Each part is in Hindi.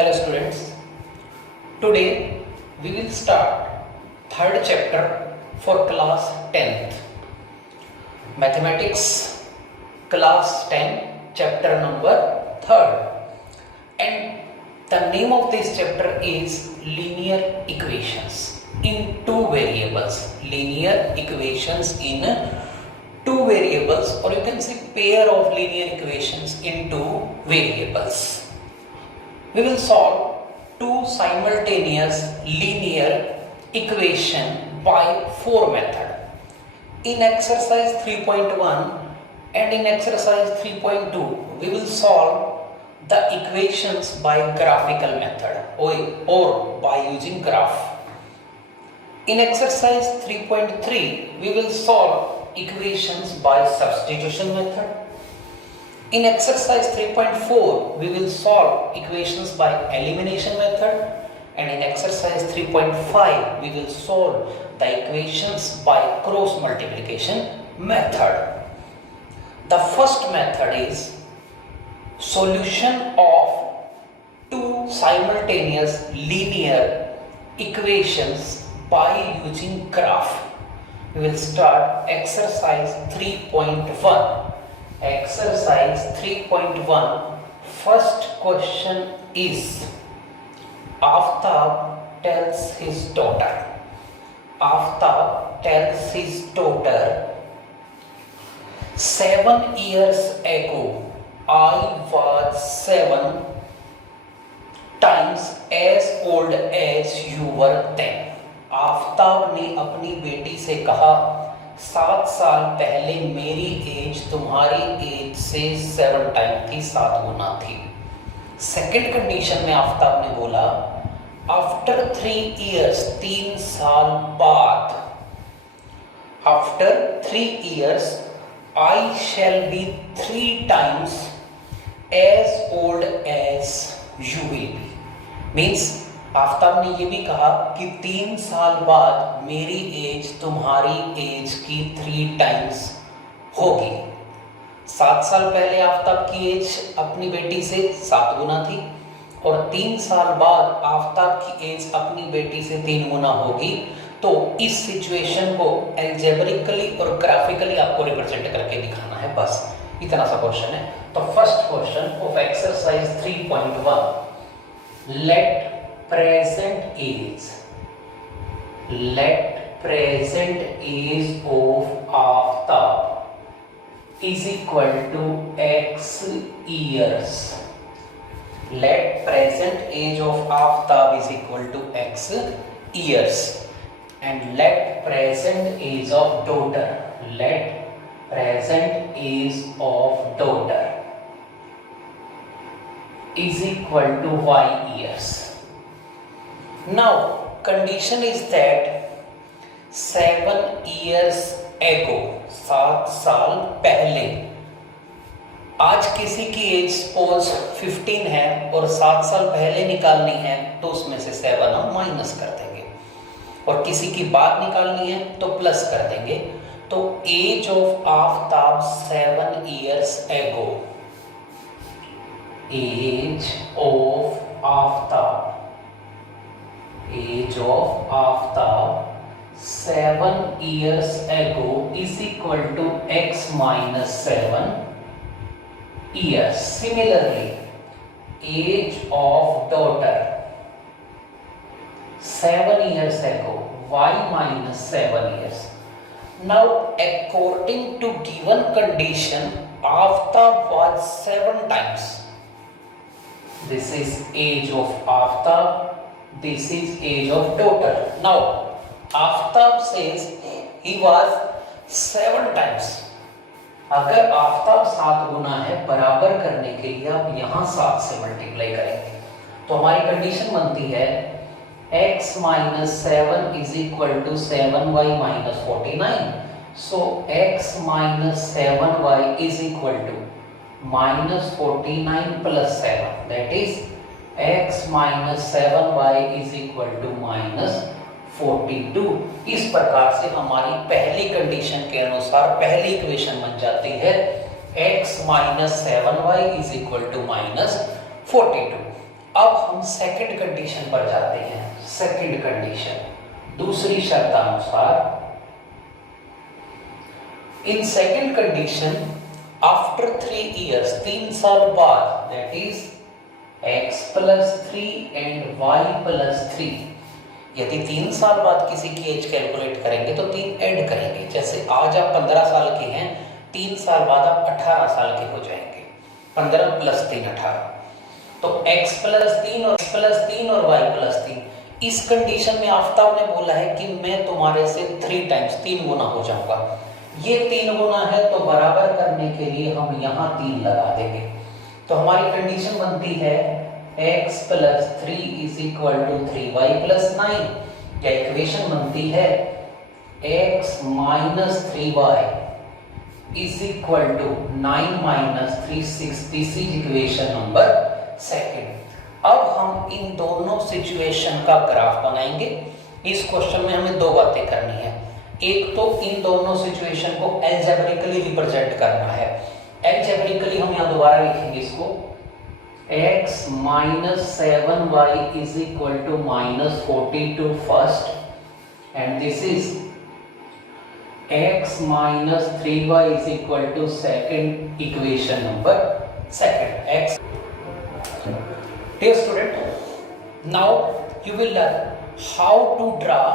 Hello students, today we will start third chapter for class 10th. Mathematics class 10 chapter number 3rd, and the name of this chapter is linear equations in two variables. Linear equations in two variables, or you can say pair of linear equations in two variables. We will solve two simultaneous linear equation by 4 method. In exercise 3.1 and in exercise 3.2 we will solve the equations by graphical method or by using graph. In exercise 3.3 we will solve equations by substitution method. In exercise 3.4 we will solve equations by elimination method, and in exercise 3.5 we will solve the equations by cross multiplication method. The first method is solution of two simultaneous linear equations by using graph. We will start exercise 3.1. Exercise 3.1. First question is, Aftab tells his daughter. Aftab tells his daughter, 7 years ago I was 7 times as old as you were then. Aftab ने अपनी बेटी से कहा, 7 साल पहले मेरी एज तुम्हारी एज से 7 टाइम थी, 7 गुना थी. सेकंड कंडीशन में आफ्ताब ने बोला, आफ्टर 3 इयर्स, 3 साल बाद, after 3 years I shall be 3 times age old age you will be. Means Aftab ने ये भी कहा कि 3 साल बाद मेरी एज तुम्हारी एज की 3 टाइम्स होगी. 7 साल पहले आफ्ताब की एज अपनी बेटी से 7 गुना थी और 3 साल बाद आफ्ताब की एज अपनी बेटी से 3 गुना होगी. तो इस सिचुएशन को एल्जेब्रिकली और ग्राफिकली आपको रिप्रेजेंट करके दिखाना है. बस इतना सा क्वेश्चन है. तो first question of exercise 3.1, let present age of Aftab is equal to x years. Let present age of Aftab is equal to x years, and let present age of daughter, let present age of daughter is equal to y years. Now condition is that 7 years ago, 7 साल पहले, आज किसी की एज सपोज 15 है और 7 साल पहले निकालनी है तो उसमें से 7 हम माइनस कर देंगे, और किसी की बात निकालनी है तो प्लस कर देंगे. तो age of Aftab 7 years ago, age of Aftab, age of Aftab 7 years ago is equal to x minus 7 years. Similarly, age of daughter 7 years ago, y minus 7 years. Now, according to given condition, Aftab was 7 times. This is age of Aftab. This is age of daughter. Now, Aftab says he was 7 times. अगर आफ्ताब 7 गुना है, बराबर करने के लिए आप यहाँ 7 से मल्टीप्लाई करेंगे तो हमारी कंडीशन बनती है x minus 7 is equal to 7y minus 49. So x minus 7y is equal to minus 49 plus 7. That is x minus 7y is equal to minus 42. इस प्रकार से हमारी पहली कंडीशन के अनुसार पहली इक्वेशन बन जाती है x minus 7y is equal to minus 42. अब हम सेकंड कंडीशन पर जाते हैं। सेकंड कंडीशन, दूसरी शर्तानुसार, in second condition after 3 years, 3 साल बाद, that is x + 3 and y + 3, यदि 3 साल बाद किसी की एज कैलकुलेट करेंगे तो 3 ऐड करेंगे। जैसे आज आप 15 साल के हैं, 3 साल बाद आप 18 साल के हो जाएंगे। 15 + 3 18, तो x + 3 और x + 3 और y + 3। इस कंडीशन में आफ्ताब ने बोला है कि मैं तुम्हारे से 3 टाइम्स 3 गुना हो जाऊंगा। ये 3 गुना है तो बराबर करने के लिए हम यहाँ 3 लगा देंगे। तो हमारी कंडीशन बनती है x + 3 = 3y + 9, या इक्वेशन बनती है x - 3y = 9 - 3 6। This is equation number second. अब हम इन दोनों सिचुएशन का ग्राफ बनाएंगे। इस क्वेश्चन में हमें 2 बातें करनी है। एक तो इन दोनों सिचुएशन को एल्जेब्रिकली रिप्रेजेंट करना है। एल्जेब्रिकली हम यहाँ दोबारा लिखेंगे इसको, x - 7y = -42 first, and this is x - 3y = second, equation number second. x, dear student, now you will learn how to draw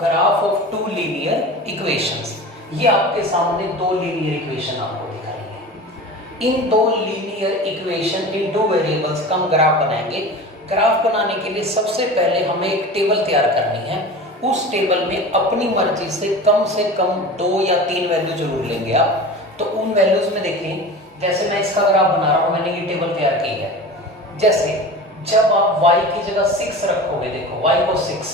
graph of 2 linear equations। ये आपके सामने 2 लीनियर इक्वेशन आपको दिख रही है। इन 2 लीनियर इक्वेशन इन 2 वेरिएबल्स का हम ग्राफ बनाएंगे। ग्राफ बनाने के लिए सबसे पहले हमें एक टेबल तैयार करनी है। उस टेबल में अपनी मर्जी से कम 2 या 3 वैल्यू जरूर लेंगे आप। तो उन वैल्यूज में देखें, जैसे मैं इसका ग्राफ बना रहा हूँ, मैंने ये टेबल तैयार की है। जैसे जब आप y की जगह 6 रखोगे, देखो y को 6,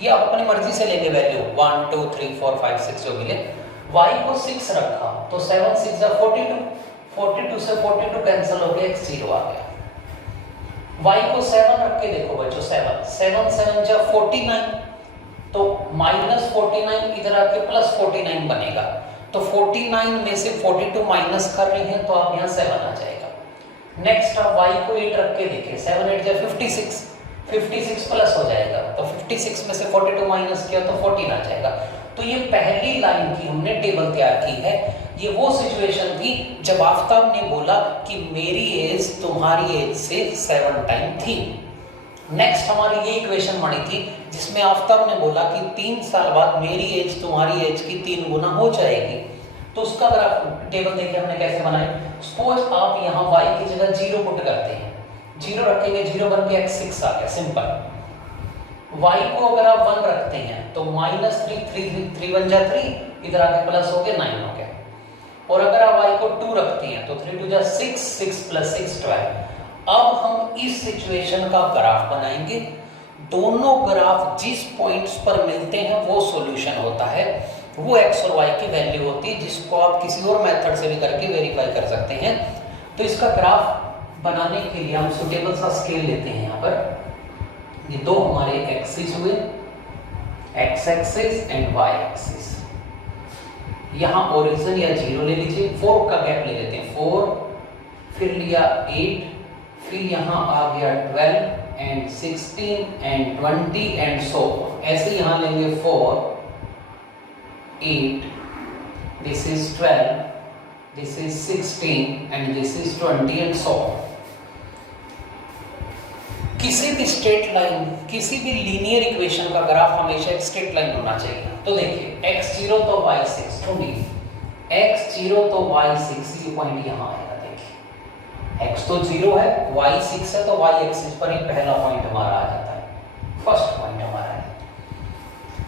ये आप अपनी मर्जी से लेंगे वैल्यू 1 2 3 4 5 6 जो मिले। y को 6 रखा तो 7 6 जा 42, 42 से 42 कैंसिल हो गया, x 0 आ गया। y को 7 रख के देखो बच्चों, 7 7 7 जा 49, तो -49 इधर आके +49 बनेगा। तो 49 में से 42 माइनस कर रहे हैं तो आप यहाँ 7 आ जाएगा। नेक्स्ट आप y को 8 रख के देखें, 7 8 जा 56, 56 प्लस हो जाएगा। तो 56 में से 42 माइनस किया तो 14 आ जाएगा। तो ये पहली लाइन की हमने टेबल तैयार की है। ये वो सिचुएशन थी जब आफ्ताब ने बोला कि मेरी एज तुम्हारी एज से 7 टाइम थी। नेक्स्ट हमारी ये इक्वेशन बनी थी जिसमें आफ्ताब ने बोला कि 3 साल बाद मेरी एज तुम्हारी एज की 3 गुना हो जाएगी। तो उसका ग्राफ टेबल देखिए हमने कैसे बनाई। सपोज आप यहाँ y की जगह 0 पुट करते हैं, 0 रखेंगे, 0 बन के x 6 आ गया, सिंपल। y को अगर आप 1 रखते हैं तो -3 3 1 जा 3, इधर आके प्लस हो गया 9 हो गया। और अगर आप y को 2 रखते हैं तो 3 2 जा 6, 6 + 6 12। अब हम इस सिचुएशन का ग्राफ बनाएंगे। दोनों ग्राफ जिस पॉइंट्स पर मिलते हैं वो सॉल्यूशन होता है, वो x और y की वैल्यू होती है, जिसको आप किसी और मेथड से भी करके वेरीफाई कर सकते हैं। तो इसका ग्राफ बनाने के लिए हम सुटेबल सा स्केल लेते हैं। यहाँ पर ये 2 हमारे एक्सिस हुए, x axis and y axis. यहाँ ओरिजिन या 0 ले लीजिए, 4 का गैप ले लेते हैं, 4, फिर लिया 8, फिर यहाँ आ गया 12 एंड 16 एंड 20 एंड सो। ऐसे यहाँ लेंगे 4 8, this is 12, this is 16 and this is 20 and so on। किसी भी स्ट्रेट लाइन, किसी भी लीनियर इक्वेशन का ग्राफ हमेशा एक स्ट्रेट लाइन होना चाहिए। तो देखिए x0 तो y6, x0 तो y6, ये पॉइंट यहाँ आएगा। देखिए x तो 0 है, y6 है, तो y एक्सिस पर ही पहला पॉइंट हमारा आ जाता है, फर्स्ट पॉइंट हमारा है।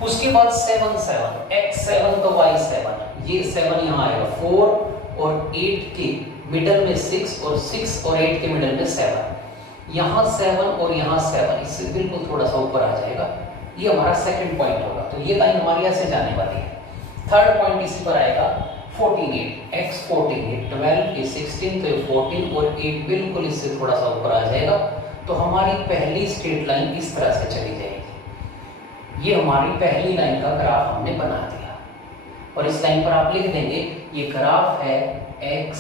उसके बाद 7 7, x7 तो y7, ये 7 यहाँ आएगा, 4 और 8 के मिडल में 6 और 6 और 8 के मिडल में 7, यहाँ 7 और यहाँ 7, इससे बिल्कुल थोड़ा सा ऊपर आ जाएगा। ये हमारा सेकंड पॉइंट होगा। तो ये लाइन हमारी ऐसे जाने वाली है। थर्ड पॉइंट इसी पर आएगा, 14 x 14 12 ये 16, तो ये 14 और 8 बिल्कुल इससे थोड़ा सा ऊपर आ जाएगा। तो हमारी पहली स्ट्रेट लाइन इस तरह से चली जाएगी। ये हमारी पहली लाइन का ग्राफ हमने बना दिया और इस लाइन पर आप लिख देंगे ये ग्राफ है x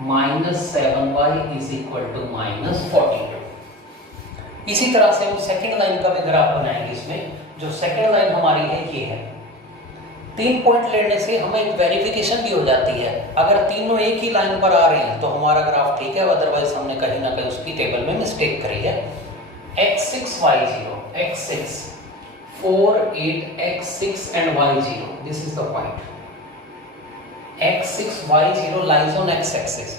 -7y = -42। इसी तरह से हम सेकंड लाइन का भी ग्राफ बनाएंगे। इसमें जो सेकंड लाइन हमारी है ये है। 3 पॉइंट लेने से हमें एक वेरिफिकेशन भी हो जाती है, अगर तीनों एक ही लाइन पर आ रहे हैं तो हमारा ग्राफ ठीक है, अदरवाइज हमने कहीं ना कहीं उसकी टेबल में मिस्टेक करी है। x6 y0, x6 4 8 x6 and y0, this is the point. x6 y0 lies on x axis.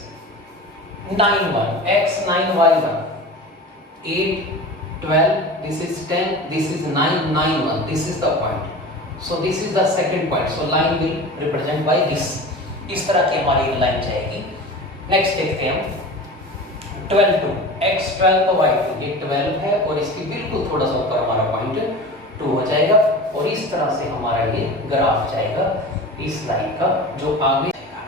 9 1 x 9 y1, 8 12, this is 10, this is 9 9 1, this is the point. So this is the second point. So line will represent by this. इस तरह की हमारी लाइन जाएगी। नेक्स्ट देखते हैं हम 12 2 x 12 तो y 2, ये 12 है और इसकी बिल्कुल थोड़ा सा ऊपर हमारा पॉइंट 2 हो जाएगा और इस तरह से हमारा ये ग्राफ जाएगा इस लाइन का जो आगे जाएगा।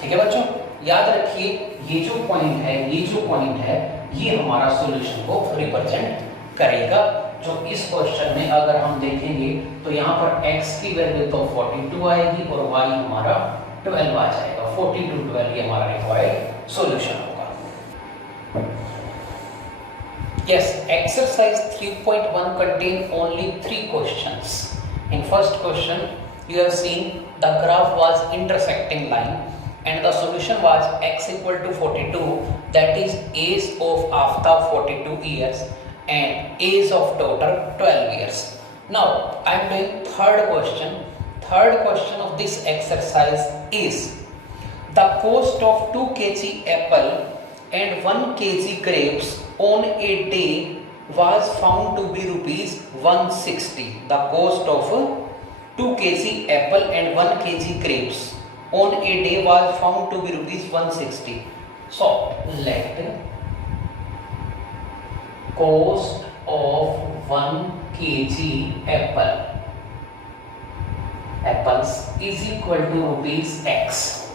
ठीक है बच्चों, याद रखिए ये जो पॉइंट है, ये जो पॉइंट है, ये हमारा सॉल्यूशन को रिप्रेजेंट करेगा। जो इस क्वेश्चन में अगर हम देखेंगे तो यहाँ पर x की वैल्यू तो 42 आएगी और y हमारा 12 आ जाएगा। 42 12 ये हमारा रिक्वायर्ड सॉल्यूशन होगा। Yes, exercise 3.1 contain only 3 questions. In first question, you have seen the graph was intersecting line and the solution was x equal to 42, that is age of Aftab 42 years and age of daughter 12 years. Now I am doing third question. Third question of this exercise is the cost of 2 kg apple and 1 kg grapes on a day was found to be rupees 160. The cost of 2 kg apple and 1 kg grapes on a day was found to be rupees 160. So let cost of 1 kg apples is equal to rupees x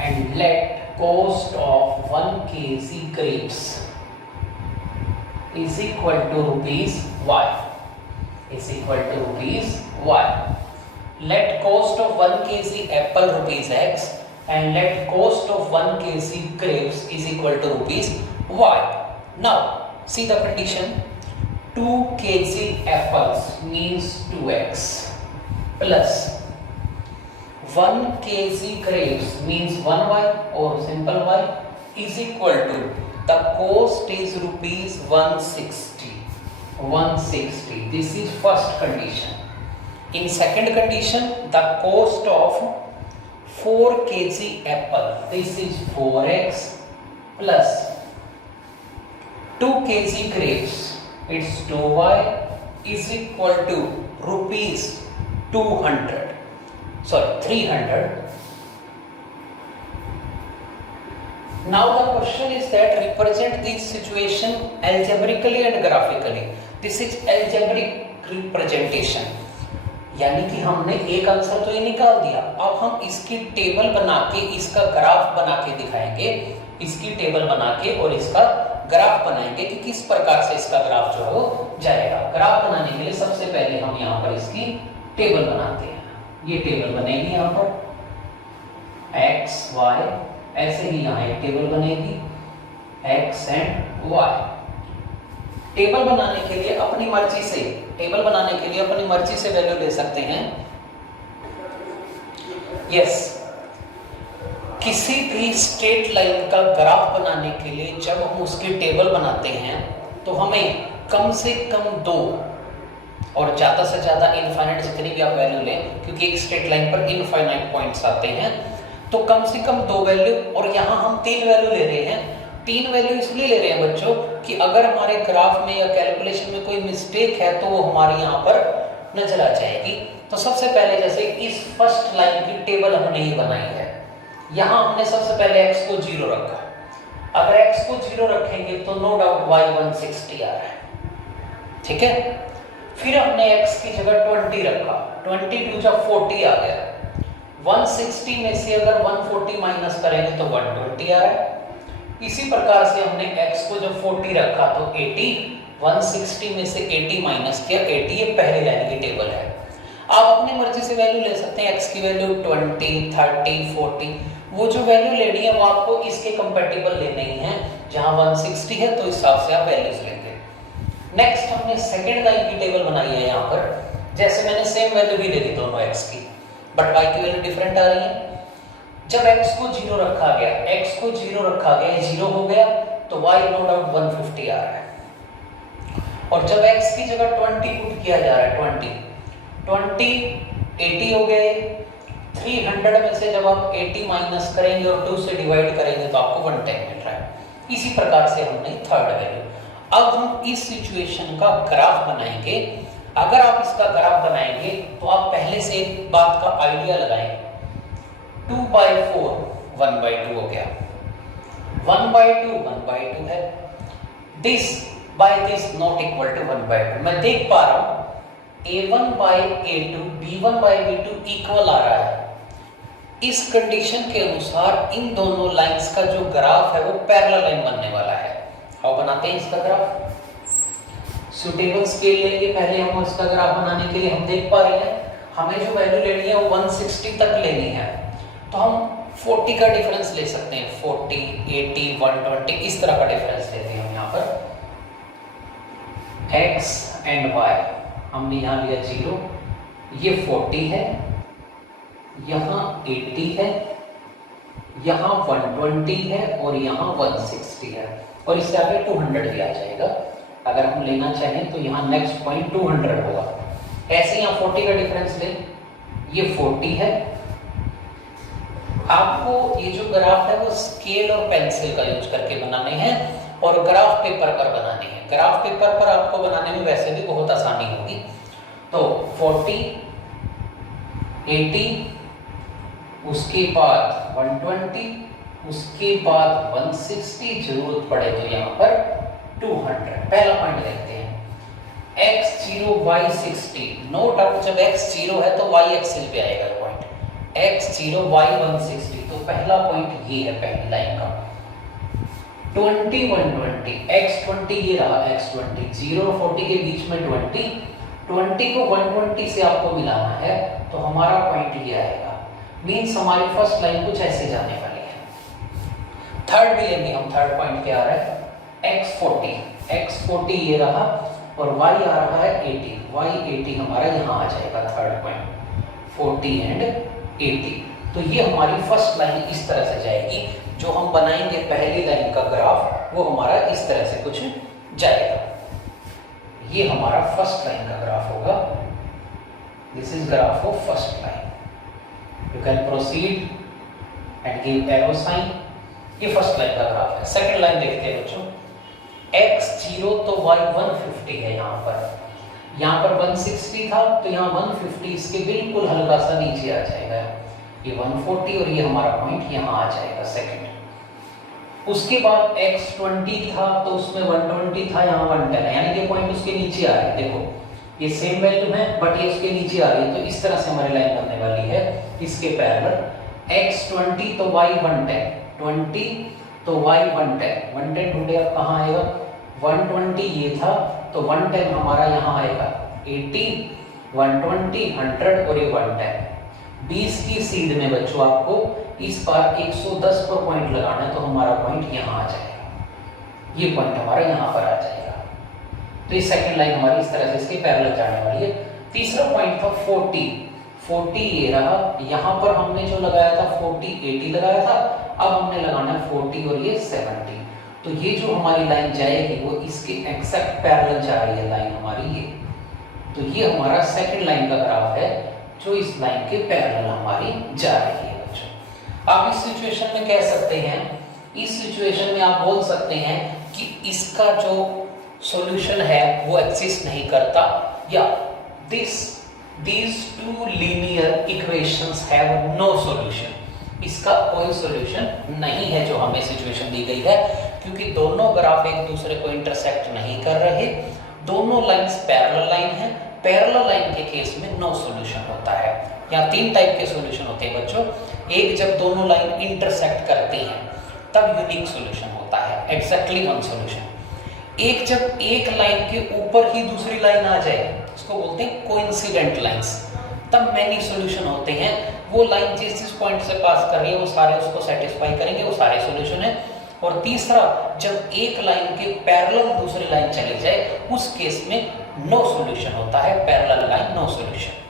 and let cost of 1 kg grapes is equal to rupees y is equal to rupees y. Let cost of 1 kg apple rupees x and let cost of 1 kg grapes is equal to rupees y. Now see the condition. 2 kg apples means 2x plus 1 kg grapes means 1y or simple y is equal to the cost is rupees 160. 160. This is first condition. In second condition, the cost of 4 kg apple, this is 4x plus 2 kg grapes, it's 2y is equal to rupees 300. Now the question is that represent this situation algebraically and graphically. This is algebraic representation. यानी कि हमने एक आंसर तो ये निकाल दिया, अब हम इसकी टेबल बना के इसका ग्राफ बना के दिखाएंगे। इसकी टेबल बना के और इसका ग्राफ बनाएंगे कि किस प्रकार से इसका ग्राफ जो है वो जाएगा। ग्राफ बनाने के लिए सबसे पहले हम यहाँ पर इसकी टेबल बनाते हैं। ये टेबल बनेगी यहाँ पर x y, ऐसे ही यहाँ एक टेबल बनेगी x एंड y। टेबल बनाने के लिए अपनी मर्जी से वैल्यू ले सकते हैं। यस, किसी भी स्ट्रेट लाइन का ग्राफ बनाने के लिए जब हम उसकी टेबल बनाते हैं तो हमें कम से कम 2 और ज़्यादा से ज़्यादा इनफाइनाइट जितनी भी आप वैल्यू लें, क्योंकि एक स्ट्रेट लाइन पर इनफाइनाइट पॉइंट्स आते हैं, तो कम से कम 2 वैल्यू, और यहाँ हम 3 वैल्यू ले रहे हैं। 3 वैल्यू इसलिए ले रहे हैं बच्चों कि अगर हमारे ग्राफ में या कैलकुलेशन में कोई मिस्टेक है तो वो हमारे यहाँ पर नजर आ जाएगी। तो सबसे पहले जैसे इस फर्स्ट लाइन की टेबल हमने ही बनाई है, यहाँ हमने सबसे पहले x को 0 रखा। अगर x को 0 रखेंगे तो नो डाउट y 160 आ रहा है, ठीक है। फिर हमने x की जगह 20 रखा, 22 जब 40 आ गया। 160 में से अगर 140 माइनस करेंगे तो 120 आ रहा है। इसी प्रकार से हमने x को जब 40 रखा तो 80, 160 में से 80 माइनस किया, 80 ये पहले लाइन की टेबल है। आप अपनी मर्जी से वैल्यू ले सकते हैं, x की वैल्यू 20, 30, 40, वो जो वैल्यू लेनी है वो आपको इसके कंपैटिबल लेनी है। जहाँ यहाँ 160 है तो इस हिसाब से आप वैल्यूज लेंगे। नेक्स्ट हमने सेकेंड लाइन की टेबल बनाई है यहाँ पर। जैसे मैंने सेम वैल्यू भी ले ली दोनों x की, बट y की वैल्यू डिफरेंट आ रही है। जब x को 0 रखा गया, x को 0 रखा गया, 0 हो गया तो y नो डाउट 150 आ रहा है। और जब x की जगह 20 पुट किया जा रहा है, 20 80 हो गए। 300 में से जब आप 80 माइनस करेंगे और 2 से डिवाइड करेंगे तो आपको 110 मिल रहा है। इसी प्रकार से हमने थर्ड वैल्यू। अब हम इस सिचुएशन का ग्राफ बनाएंगे। अगर आप इसका ग्राफ बनाएंगे तो आप पहले से एक बात का आइडिया लगाएं। 2/4 1/2 हो गया, 1/2 1/2 है, this by this not equal to 1/2। मैं देख पा रहा हूं a1/a2 b1/b2 इक्वल आ रहा है। इस कंडीशन के अनुसार इन दोनों लाइंस का जो ग्राफ है वो पैरेलल लाइन बनने वाला है। हाउ बनाते हैं इसका ग्राफ? सुटेबल स्केल लेंगे पहले हम इसका ग्राफ बनाने के लिए। हम देख पा रहे हैं हमें जो वैल्यू लेनी है वो 160 तक लेनी है, तो हम 40 का डिफरेंस ले सकते हैं। 40, 80, 120 इस तरह का डिफरेंस लेते हैं हम यहाँ पर। x एंड y हमने यहाँ लिया 0, ये 40 है, यहाँ 80 है, यहाँ 120 है और यहाँ 160 है, और इससे आगे 200 भी आ जाएगा। अगर हम लेना चाहें तो यहाँ नेक्स्ट पॉइंट 200 होगा। ऐसे यहाँ 40 का डिफरेंस ले, ये 40 है। आपको ये जो ग्राफ है वो स्केल और पेंसिल का यूज करके बनाने हैं और ग्राफ पेपर पर बनाने हैं। ग्राफ पेपर पर आपको बनाने में वैसे भी बहुत आसानी होगी। तो 40, 80, उसके बाद 120, उसके बाद 160, जरूरत पड़े तो यहाँ पर 200। पहला पॉइंट देखते हैं, x0 y60। नो डाउट जब x0 है तो y एक्सिल पे आएगा पॉइंट, x0 y 160। तो पहला पॉइंट ये है पहली लाइन का। 20 120, x20 ये रहा, x20 0 और 40 के बीच में 20 को 120 से आपको मिलाना है तो हमारा पॉइंट ये आएगा। मीन्स हमारी फर्स्ट लाइन कुछ ऐसे जाने वाली है। थर्ड भी लेंगे हम। थर्ड पॉइंट क्या आ रहा है? x40 ये रहा और y आ रहा है 80, y80 हमारा यहाँ आ जाएगा। Third point 40 and 80। तो ये हमारी फर्स्ट लाइन इस तरह से जाएगी। जो हम बनाएंगे पहली लाइन का ग्राफ वो हमारा इस तरह से कुछ जाएगा। ये हमारा फर्स्ट लाइन का ग्राफ होगा। This is graph of first line. You can proceed and give arrow sign। ये फर्स्ट लाइन का ग्राफ है। सेकंड लाइन देखते हैं बच्चों। x0 तो y 150 है यहाँ पर 160 था तो यहाँ 150 इसके बिल्कुल हल्का सा नीचे आ जाएगा। ये 140 और ये हमारा पॉइंट यहाँ आ जाएगा सेकंड। उसके बाद x20 था तो उसमें 120 था, यहाँ 110 है, यानी ये पॉइंट उसके नीचे आ रहा है। देखो ये सेम वैल्यू है बट ये उसके नीचे आ रही है। तो इस तरह से हमारी लाइन बनने वाली है इसके पैरेलल। x20 तो y 110, 20 तो y 110, 110 ढूंढे अब कहाँ आएगा? 120 ये था तो 110 हमारा यहाँ आएगा। 80, 120, 100 और ये 110। 20 की सीध में बच्चों आपको इस बार 110 पर पॉइंट लगाना है तो हमारा पॉइंट यहाँ आ जाएगा। ये पॉइंट हमारा यहाँ पर आ जाएगा। तो ये सेकंड लाइन हमारी इस तरह से इसके पैरेलल जाने वाली है। तीसरा पॉइंट था 40 ये रहा। यहाँ पर हमने जो लगाया था 40 80 लगाया था, अब हमने लगाना है 40 और ये 70। तो ये जो हमारी लाइन जाएगी वो इसके एक्सैक्ट पैरेलल जा रही है लाइन हमारी ये। तो ये हमारा सेकंड लाइन का ग्राफ है जो इस लाइन के पैरेलल हमारी जा रही है बच्चों। आप इस सिचुएशन में कह सकते हैं, इस सिचुएशन में आप बोल सकते हैं कि इसका जो सॉल्यूशन है वो एग्जिस्ट नहीं करता, या these two linear equations have no solution। इसका कोई सॉल्यूशन नहीं है जो हमें सिचुएशन दी गई है, क्योंकि दोनों ग्राफ एक दूसरे को इंटरसेक्ट नहीं कर रहे। दोनों लाइंस पैरेलल लाइन है। पैरेलल लाइन के केस में नो सॉल्यूशन होता है। यहाँ तीन टाइप के सॉल्यूशन होते हैं बच्चों। एक, जब दोनों लाइन इंटरसेक्ट करती हैं तब यूनिक सॉल्यूशन होता है, एग्जैक्टली वन सॉल्यूशन। एक, जब एक लाइन के ऊपर ही दूसरी लाइन आ जाए, उसको बोलते हैं कोइंसिडेंट लाइंस, तब मैनी सॉल्यूशन होते हैं। वो लाइन जिस जिस पॉइंट से पास कर रही है वो सारे उसको सेटिस्फाई करेंगे, वो सारे सॉल्यूशन है। और तीसरा, जब एक लाइन के पैरेलल दूसरी लाइन चली जाए उस केस में नो सॉल्यूशन होता है, पैरेलल लाइन नो सॉल्यूशन।